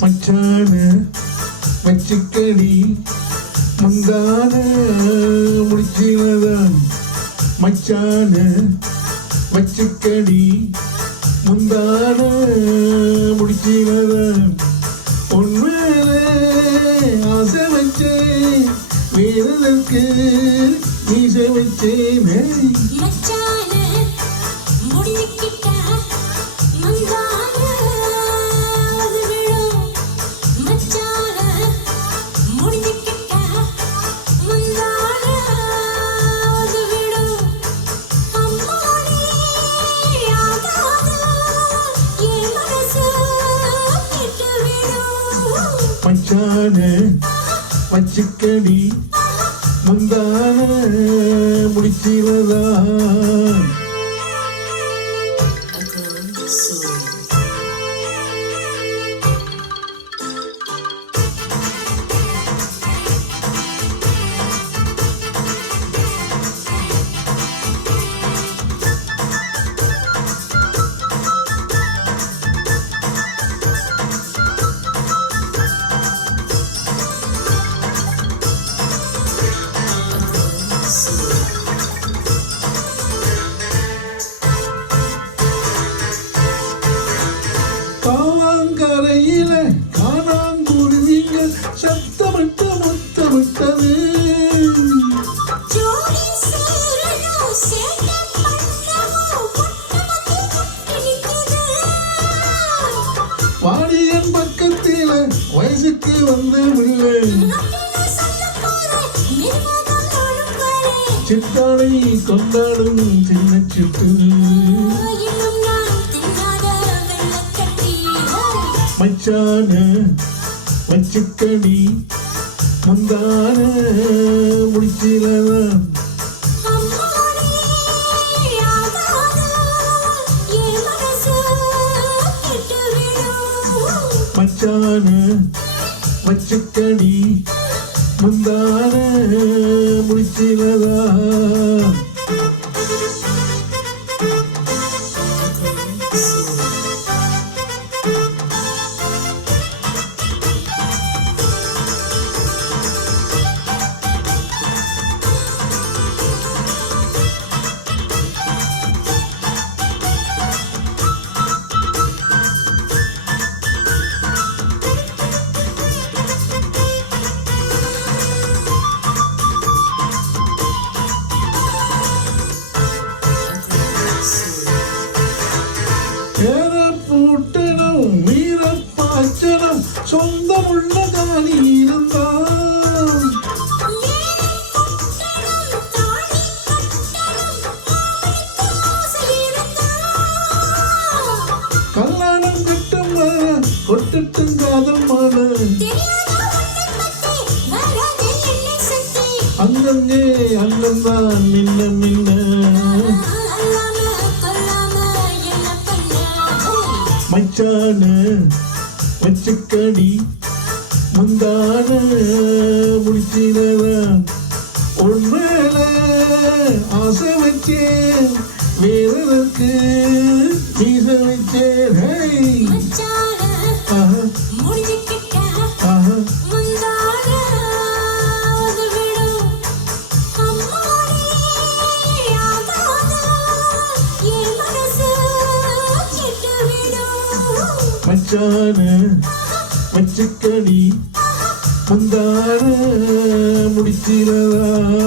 மச்சான வச்சுக்கடி முந்தான முடிச்சினதான் மச்சான வச்சுக்கடி முந்தான முடிச்சினதான் உண்மையிலே ஆசை வச்சேன் வேறதற்கு மீச வச்சேனே மச்சான வச்சுக்கடி முந்தான முடிச்சினதா காவாங்கரையில காணாங்குருவிங்க சத்தமிட்டு முத்தமிட்டது வாடியன் பக்கத்தில வயசுக்கு வந்து வில்லை சித்தாடை கொண்டாடும் சின்ன சிட்டு மச்சான வச்சுக்கடி முந்தான முடிச்சிலதான் மச்சான வச்சுக்கடி முந்தான முடிச்சிலதான் பூட்டணும் வீரப்பாச்சனம் சொந்தமுள்ள காணி இருந்தான் கல்யாணம் கட்டும் கொட்டுட்டும் காதல் மான அங்கங்கே அங்கம்தான் மின்ன மின்ன மச்சான வச்சுக்கடி முந்தான முடிச்சினதான் உண்மையில ஆசை வச்சேன் வேறதற்கு மீச வச்சேன் மச்சான வச்சுக்கடி முந்தான முடிச்சினதான்